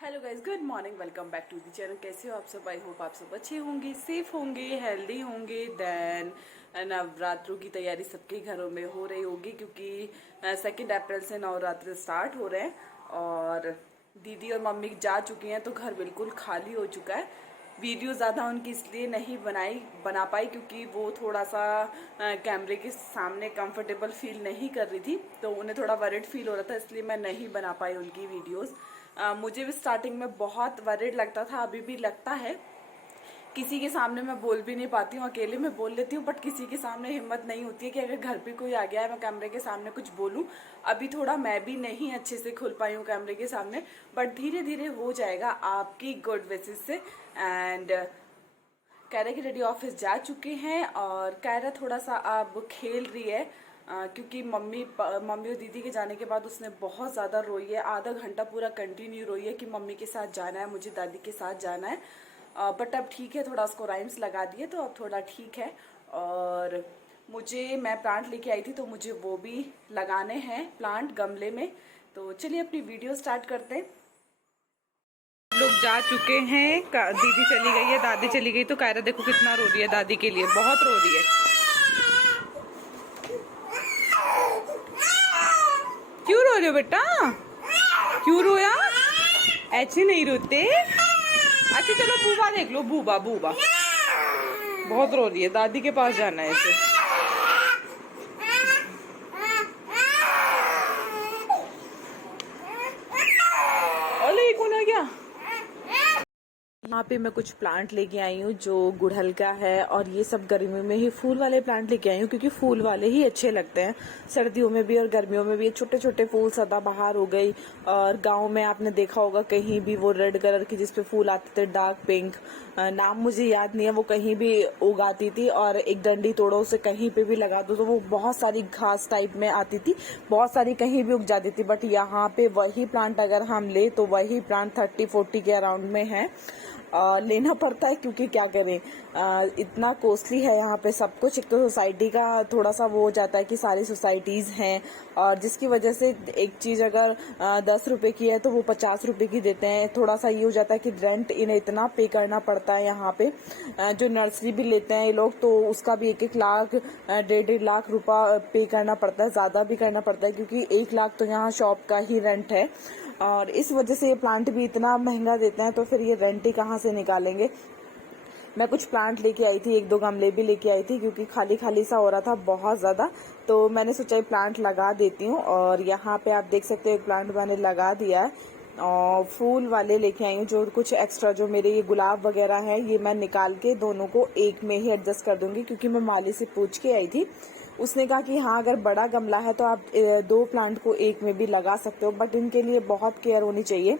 Hello guys, good morning. Welcome back to the channel. कैसे हो आप सब? आई होप आप सब अच्छे होंगे, सेफ होंगे, हेल्दी होंगे। देन नवरात्रों की तैयारी सबके घरों में हो रही होगी क्योंकि 2 अप्रैल से नवरात्र स्टार्ट हो रहे हैं और दीदी और मम्मी जा चुकी हैं तो घर बिल्कुल खाली हो चुका है। वीडियो ज़्यादा उनकी इसलिए नहीं बना पाई क्योंकि वो थोड़ा सा कैमरे के सामने कंफर्टेबल फील नहीं कर रही थी, तो उन्हें थोड़ा वरिड फील हो रहा था, इसलिए मैं नहीं बना पाई उनकी वीडियोस। मुझे भी स्टार्टिंग में बहुत वरिड लगता था, अभी भी लगता है। किसी के सामने मैं बोल भी नहीं पाती हूँ, अकेले में बोल लेती हूँ, बट किसी के सामने हिम्मत नहीं होती है कि अगर घर पे कोई आ गया है मैं कैमरे के सामने कुछ बोलूँ। अभी थोड़ा मैं भी नहीं अच्छे से खुल पाई हूँ कैमरे के सामने, बट धीरे धीरे हो जाएगा आपकी गुड विशेस से। एंड कायरा की डैडी ऑफिस जा चुके हैं और कायरा थोड़ा सा अब खेल रही है क्योंकि मम्मी और दीदी के जाने के बाद उसने बहुत ज़्यादा रोई है। आधा घंटा पूरा कंटिन्यू रोई है कि मम्मी के साथ जाना है, मुझे दादी के साथ जाना है। बट अब ठीक है, थोड़ा उसको राइम्स लगा दिए तो अब थोड़ा ठीक है। और मैं प्लांट लेके आई थी तो मुझे वो भी लगाने हैं, प्लांट गमले में। तो चलिए अपनी वीडियो स्टार्ट करते हैं। लोग जा चुके हैं, दीदी चली गई है, दादी चली गई, तो कायरा देखो कितना रो रही है दादी के लिए, बहुत रो रही है। क्यों रो रहे हो बेटा? क्यों रोया? ऐसे नहीं रोते। अच्छा चलो बूबा देख लो, बूबा बूबा बहुत रो रही है, दादी के पास जाना है इसे। अरे कौन आ गया? यहाँ पे मैं कुछ प्लांट लेके आई हूँ जो गुड़हल का है, और ये सब गर्मियों में ही फूल वाले प्लांट लेके आई हूँ क्योंकि फूल वाले ही अच्छे लगते हैं, सर्दियों में भी और गर्मियों में भी। ये छोटे छोटे फूल सदाबहार हो गई, और गांव में आपने देखा होगा कहीं भी वो रेड कलर की जिसपे फूल आते थे, डार्क पिंक, नाम मुझे याद नहीं है, वो कहीं भी उगाती थी और एक डंडी तोड़ो उसे कहीं पे भी लगा दो तो वो बहुत सारी घास टाइप में आती थी, बहुत सारी कहीं भी उग जाती थी। बट यहाँ पे वही प्लांट अगर हम ले तो वही प्लांट 30-40 के अराउंड में है। लेना पड़ता है क्योंकि क्या करें, इतना कॉस्टली है यहाँ पे सब कुछ। एक तो सोसाइटी का थोड़ा सा वो हो जाता है कि सारी सोसाइटीज हैं, और जिसकी वजह से एक चीज अगर 10 रुपए की है तो वो 50 रुपए की देते हैं। थोड़ा सा ये हो जाता है कि रेंट इन्हें इतना पे करना पड़ता है यहाँ पे। जो नर्सरी भी लेते हैं ये लोग तो उसका भी 1-1 लाख 1.5-1.5 लाख रुपया पे करना पड़ता है, ज्यादा भी करना पड़ता है क्योंकि 1 लाख तो यहाँ शॉप का ही रेंट है। और इस वजह से ये प्लांट भी इतना महंगा देते हैं तो फिर ये रेंट ही कहाँ से निकालेंगे। मैं कुछ प्लांट लेके आई थी, 1-2 गमले भी लेके आई थी क्योंकि खाली खाली सा हो रहा था बहुत ज्यादा, तो मैंने सोचा ये प्लांट लगा देती हूँ। और यहाँ पे आप देख सकते हो एक प्लांट मैंने लगा दिया है, और फूल वाले लेके आई हूँ। जो कुछ एक्स्ट्रा जो मेरे ये गुलाब वगैरह है ये मैं निकाल के दोनों को एक में ही एडजस्ट कर दूंगी क्योंकि मैं माली से पूछ के आई थी। उसने कहा कि हाँ अगर बड़ा गमला है तो आप 2 प्लांट को एक में भी लगा सकते हो, बट इनके लिए बहुत केयर होनी चाहिए।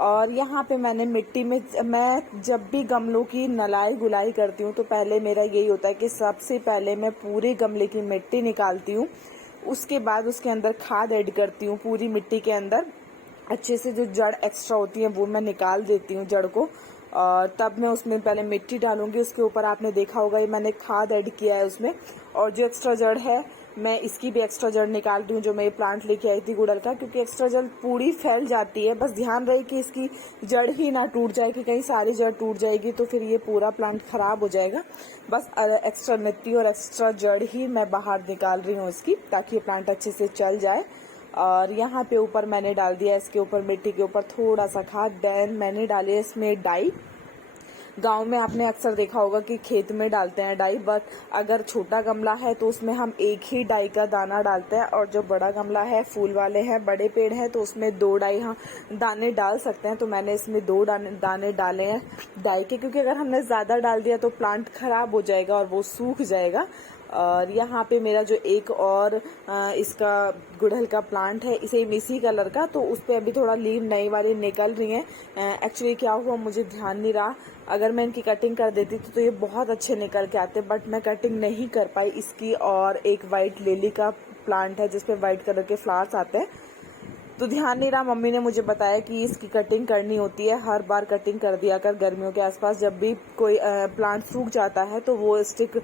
और यहाँ पे मैंने मिट्टी में, मैं जब भी गमलों की नलाई गुलाई करती हूँ तो पहले मेरा यही होता है कि सबसे पहले मैं पूरे गमले की मिट्टी निकालती हूँ, उसके बाद उसके अंदर खाद ऐड करती हूँ पूरी मिट्टी के अंदर। अच्छे से जो जड़ एक्स्ट्रा होती है वो मैं निकाल देती हूँ जड़ को, और तब मैं उसमें पहले मिट्टी डालूंगी। उसके ऊपर आपने देखा होगा ये मैंने खाद ऐड किया है उसमें, और जो एक्स्ट्रा जड़ है मैं इसकी भी एक्स्ट्रा जड़ निकालती हूँ जो मैं ये प्लांट लेके आई थी गुड़हल का, क्योंकि एक्स्ट्रा जड़ पूरी फैल जाती है। बस ध्यान रहे कि इसकी जड़ ही ना टूट जाए, कि कहीं सारी जड़ टूट जाएगी तो फिर ये पूरा प्लांट खराब हो जाएगा। बस एक्स्ट्रा मिट्टी और एक्स्ट्रा जड़ ही मैं बाहर निकाल रही हूँ इसकी, ताकि ये प्लांट अच्छे से चल जाए। और यहाँ पे ऊपर मैंने डाल दिया, इसके ऊपर मिट्टी के ऊपर थोड़ा सा खाद, देन मैंने डाली है इसमें डाई। गांव में आपने अक्सर देखा होगा कि खेत में डालते हैं डाई, बट अगर छोटा गमला है तो उसमें हम एक ही डाई का दाना डालते हैं, और जो बड़ा गमला है फूल वाले हैं बड़े पेड़ हैं तो उसमें 2 डाई हम दाने डाल सकते हैं। तो मैंने इसमें 2 दाने डाले हैं डाई के, क्योंकि अगर हमने ज्यादा डाल दिया तो प्लांट खराब हो जाएगा और वो सूख जाएगा। और यहाँ पे मेरा जो एक और इसका गुड़हल का प्लांट है सेम इसी कलर का, तो उस पे अभी थोड़ा लीव नई वाली निकल रही है। एक्चुअली क्या हुआ मुझे ध्यान नहीं रहा, अगर मैं इनकी कटिंग कर देती तो ये बहुत अच्छे निकल के आते, बट मैं कटिंग नहीं कर पाई इसकी। और एक वाइट लिली का प्लांट है जिसपे व्हाइट कलर के फ्लावर्स आते हैं, तो ध्यान नहीं रहा। मम्मी ने मुझे बताया कि इसकी कटिंग करनी होती है, हर बार कटिंग कर दिया कर गर्मियों के आसपास। जब भी कोई प्लांट सूख जाता है तो वो स्टिक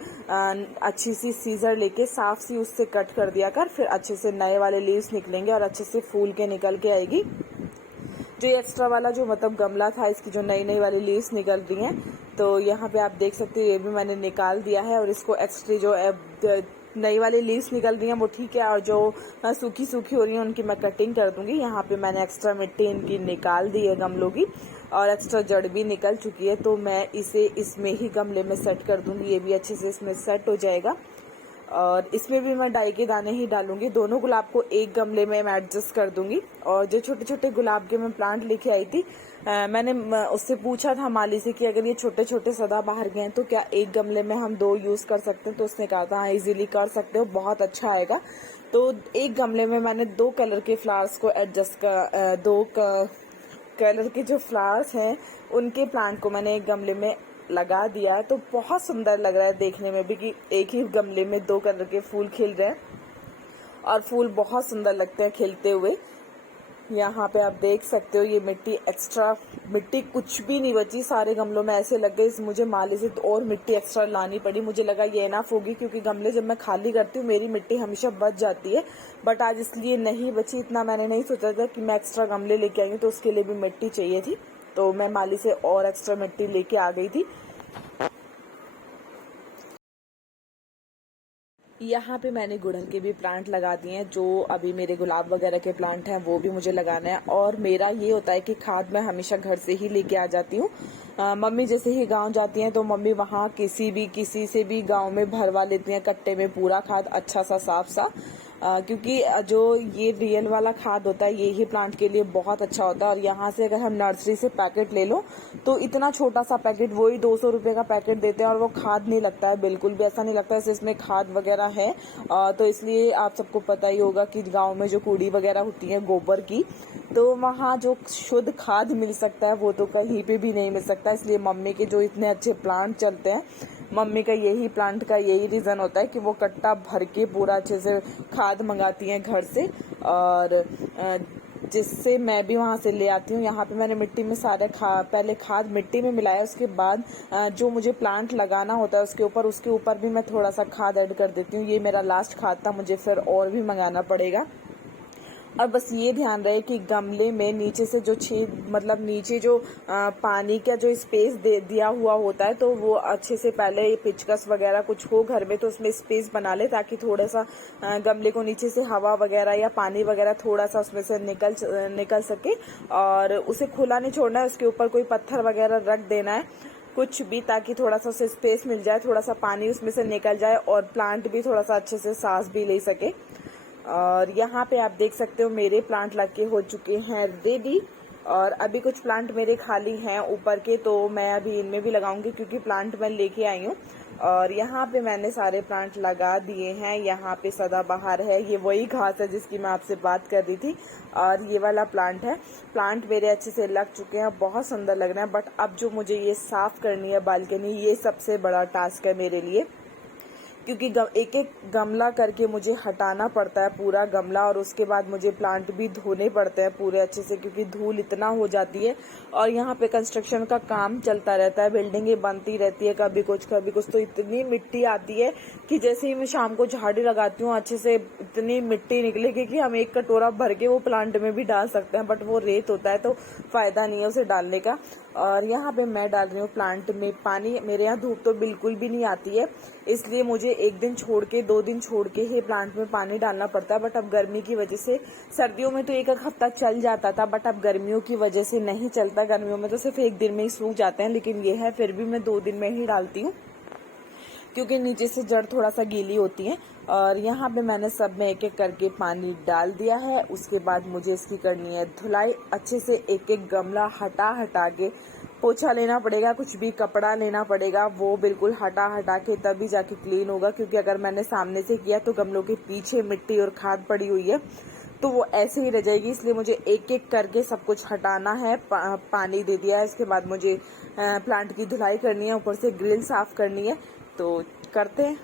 अच्छी सी सीजर लेके साफ सी उससे कट कर दिया कर, फिर अच्छे से नए वाले लीव्स निकलेंगे और अच्छे से फूल के निकल के आएगी। जो ये एक्स्ट्रा वाला जो मतलब गमला था, इसकी जो नई नई वाली लीव्स निकल रही हैं, तो यहाँ पे आप देख सकते हो ये भी मैंने निकाल दिया है। और इसको एक्स्ट्रा जो नई वाली लीव्स निकल रही हैं वो ठीक है, और जो सूखी सूखी हो रही हैं उनकी मैं कटिंग कर दूंगी। यहाँ पे मैंने एक्स्ट्रा मिट्टी इनकी निकाल दी है गमलों की, और एक्स्ट्रा जड़ भी निकल चुकी है, तो मैं इसे इसमें ही गमले में सेट कर दूंगी। ये भी अच्छे से इसमें सेट हो जाएगा। और इसमें भी मैं डाई के दाने ही डालूंगी। दोनों गुलाब को एक गमले में मैं एडजस्ट कर दूंगी। और जो छोटे छोटे गुलाब के मैं प्लांट लेके आई थी, मैंने उससे पूछा था माली से कि अगर ये छोटे छोटे सदाबहार के हैं तो क्या एक गमले में हम 2 यूज कर सकते हैं। तो उसने कहा था हाँ इजीली कर सकते हो, बहुत अच्छा आएगा। तो एक गमले में मैंने 2 कलर के फ्लावर्स को एडजस्ट कर, 2 कलर के जो फ्लावर्स हैं उनके प्लांट को मैंने एक गमले में लगा दिया है। तो बहुत सुंदर लग रहा है देखने में भी कि एक ही गमले में 2 कलर के फूल खिल रहे हैं, और फूल बहुत सुंदर लगते हैं खिलते हुए। यहाँ पे आप देख सकते हो ये मिट्टी एक्स्ट्रा, मिट्टी कुछ भी नहीं बची, सारे गमलों में ऐसे लग गए। मुझे माली से और मिट्टी एक्स्ट्रा लानी पड़ी। मुझे लगा ये इनफ होगी, क्योंकि गमले जब मैं खाली करती हूँ मेरी मिट्टी हमेशा बच जाती है, बट आज इसलिए नहीं बची। इतना मैंने नहीं सोचा था कि मैं एक्स्ट्रा गमले लेके आई हूँ, तो उसके लिए भी मिट्टी चाहिए थी, तो मैं माली से और एक्स्ट्रा मिट्टी लेके आ गई थी। यहाँ पे मैंने गुड़हल के भी प्लांट लगा दिए हैं। जो अभी मेरे गुलाब वगैरह के प्लांट हैं वो भी मुझे लगाना है। और मेरा ये होता है कि खाद मैं हमेशा घर से ही लेके आ जाती हूँ। मम्मी जैसे ही गांव जाती हैं तो मम्मी वहाँ किसी से भी गांव में भरवा लेती हैं कट्टे में पूरा खाद, अच्छा सा साफ सा। क्योंकि जो ये रियल वाला खाद होता है ये ही प्लांट के लिए बहुत अच्छा होता है। और यहाँ से अगर हम नर्सरी से पैकेट ले लो तो इतना छोटा सा पैकेट, वही 200 रुपए का पैकेट देते हैं, और वो खाद नहीं लगता है, बिल्कुल भी ऐसा नहीं लगता है इसमें खाद वगैरह है। तो इसलिए आप सबको पता ही होगा कि गाँव में जो कूड़ी वगैरह होती है गोबर की, तो वहाँ जो शुद्ध खाद मिल सकता है वो तो कहीं पे भी नहीं मिल सकता। इसलिए मम्मी के जो इतने अच्छे प्लांट चलते हैं, मम्मी का यही प्लांट का यही रीजन होता है कि वो कट्टा भर के पूरा अच्छे से खाद मंगाती हैं घर से, और जिससे मैं भी वहां से ले आती हूँ। यहाँ पे मैंने मिट्टी में पहले खाद मिट्टी में मिलाया, उसके बाद जो मुझे प्लांट लगाना होता है उसके ऊपर भी मैं थोड़ा सा खाद ऐड कर देती हूँ। ये मेरा लास्ट खाद था, मुझे फिर और भी मंगाना पड़ेगा। और बस ये ध्यान रहे कि गमले में नीचे से जो छेद, मतलब नीचे जो पानी का जो स्पेस दिया हुआ होता है, तो वो अच्छे से पहले पिचकस वगैरह कुछ हो घर में तो उसमें स्पेस बना ले, ताकि थोड़ा सा गमले को नीचे से हवा वगैरह या पानी वगैरह थोड़ा सा उसमें से निकल सके। और उसे खुला नहीं छोड़ना है, उसके ऊपर कोई पत्थर वगैरह रख देना है कुछ भी, ताकि थोड़ा सा उसे स्पेस मिल जाए, थोड़ा सा पानी उसमें से निकल जाए और प्लांट भी थोड़ा सा अच्छे से सांस भी ले सके। और यहाँ पे आप देख सकते हो मेरे प्लांट लगे हो चुके हैं रेडी। और अभी कुछ प्लांट मेरे खाली हैं ऊपर के, तो मैं अभी इनमें भी लगाऊंगी क्योंकि प्लांट मैं लेके आई हूँ। और यहाँ पे मैंने सारे प्लांट लगा दिए हैं। यहाँ पे सदाबहार है, ये वही घास है जिसकी मैं आपसे बात कर रही थी, और ये वाला प्लांट है। प्लांट मेरे अच्छे से लग चुके हैं, बहुत सुंदर लग रहे हैं। बट अब जो मुझे ये साफ करनी है बालकनी, ये सबसे बड़ा टास्क है मेरे लिए, क्योंकि एक एक गमला करके मुझे हटाना पड़ता है पूरा गमला, और उसके बाद मुझे प्लांट भी धोने पड़ते हैं पूरे अच्छे से, क्योंकि धूल इतना हो जाती है। और यहाँ पे कंस्ट्रक्शन का काम चलता रहता है, बिल्डिंगें बनती रहती है, कभी कुछ तो इतनी मिट्टी आती है कि जैसे ही मैं शाम को झाड़ू लगाती हूँ अच्छे से इतनी मिट्टी निकलेगी कि हम एक कटोरा भर के वो प्लांट में भी डाल सकते हैं, बट वो रेत होता है तो फायदा नहीं है उसे डालने का। और यहाँ पे मैं डाल रही हूँ प्लांट में पानी। मेरे यहाँ धूप तो बिल्कुल भी नहीं आती है, इसलिए मुझे 1 दिन छोड़ के 2 दिन छोड़ के ही प्लांट में पानी डालना पड़ता है। बट अब गर्मी की वजह से, सर्दियों में तो 1 हफ्ता चल जाता था, बट अब गर्मियों की वजह से नहीं चलता। गर्मियों में तो सिर्फ 1 दिन में ही सूख जाते हैं, लेकिन ये है फिर भी मैं 2 दिन में ही डालती हूँ, क्योंकि नीचे से जड़ थोड़ा सा गीली होती है। और यहाँ पे मैंने सब में एक एक करके पानी डाल दिया है। उसके बाद मुझे इसकी करनी है धुलाई अच्छे से, एक एक गमला हटा के पोछा लेना पड़ेगा, कुछ भी कपड़ा लेना पड़ेगा, वो बिल्कुल हटा के तभी जाके क्लीन होगा। क्योंकि अगर मैंने सामने से किया तो गमलों के पीछे मिट्टी और खाद पड़ी हुई है, तो वो ऐसे ही रह जाएगी। इसलिए मुझे एक एक करके सब कुछ हटाना है। पानी दे दिया है, इसके बाद मुझे प्लांट की धुलाई करनी है, ऊपर से ग्रिल साफ करनी है, तो करते हैं।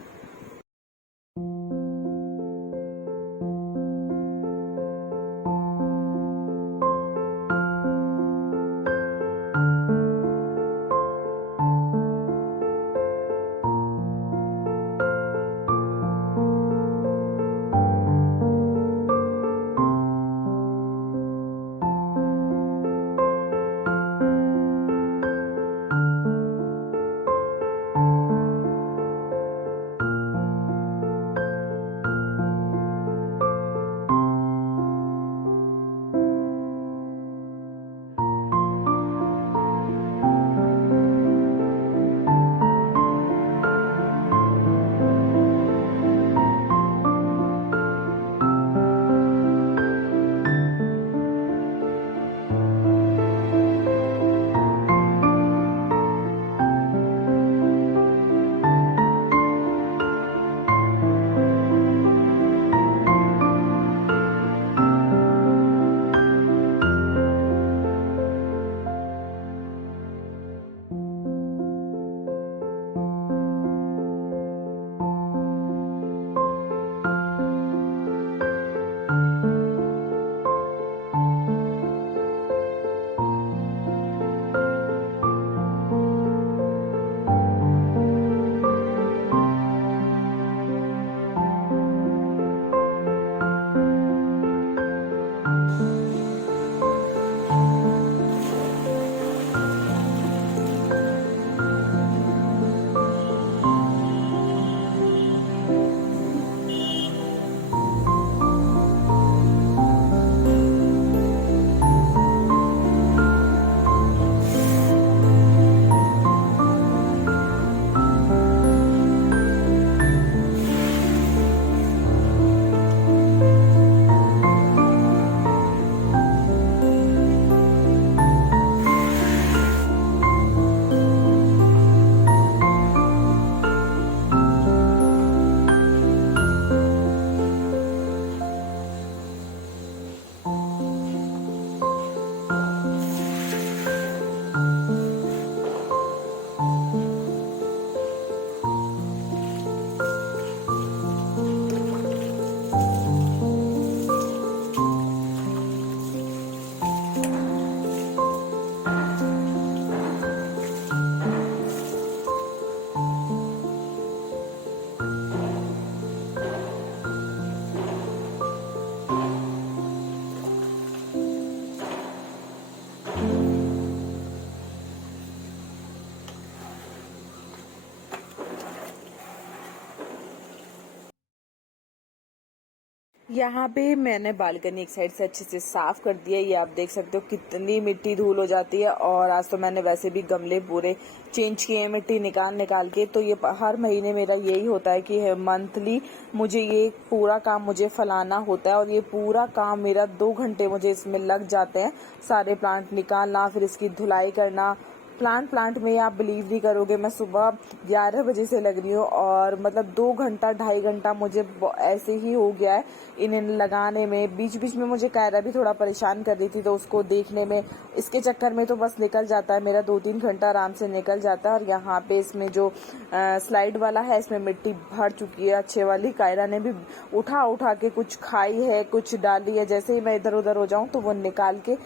यहाँ पे मैंने बालकनी एक साइड से अच्छे से साफ कर दिया। ये आप देख सकते हो कितनी मिट्टी धूल हो जाती है। और आज तो मैंने वैसे भी गमले पूरे चेंज किए हैं मिट्टी निकाल निकाल के। तो ये हर महीने मेरा यही होता है कि मंथली मुझे ये पूरा काम मुझे फैलाना होता है। और ये पूरा काम मेरा 2 घंटे मुझे इसमें लग जाते हैं। सारे प्लांट निकालना, फिर इसकी धुलाई करना। प्लांट में आप बिलीव नहीं करोगे, मैं सुबह 11 बजे से लग रही हूँ और मतलब 2 घंटा 2.5 घंटा मुझे ऐसे ही हो गया है इन्हें लगाने में। बीच बीच में मुझे कायरा भी थोड़ा परेशान कर रही थी, तो उसको देखने में इसके चक्कर में तो बस निकल जाता है मेरा 2-3 घंटा आराम से निकल जाता है। और यहाँ पे इसमें जो स्लाइड वाला है इसमें मिट्टी भर चुकी है अच्छे वाली। कायरा ने भी उठा उठा के कुछ खाई है, कुछ डाली है। जैसे ही मैं इधर उधर हो जाऊं तो वो निकाल के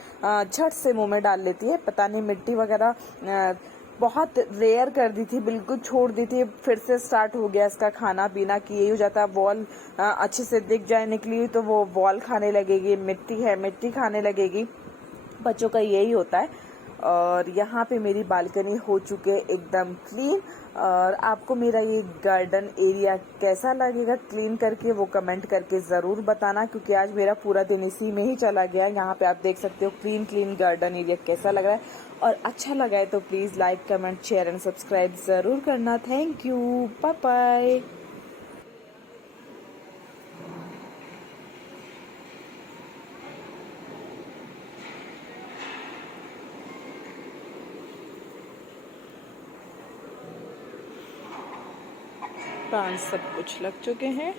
झट से मुंह में डाल लेती है। पता नहीं मिट्टी वगैरह बहुत रेयर कर दी थी, बिल्कुल छोड़ दी थी। फिर से स्टार्ट हो गया इसका खाना पीना कि यही हो जाता है। वॉल अच्छे से दिख जाए निकली हुई तो वो वॉल खाने लगेगी, मिट्टी है मिट्टी खाने लगेगी। बच्चों का यही होता है। और यहाँ पे मेरी बालकनी हो चुके एकदम क्लीन। और आपको मेरा ये गार्डन एरिया कैसा लगेगा क्लीन करके वो कमेंट करके ज़रूर बताना, क्योंकि आज मेरा पूरा दिन इसी में ही चला गया। यहाँ पे आप देख सकते हो क्लीन गार्डन एरिया कैसा लग रहा है। और अच्छा लगा है तो please like comment share and subscribe ज़रूर करना। Thank you, bye bye. Plant सब कुछ लग चुके हैं।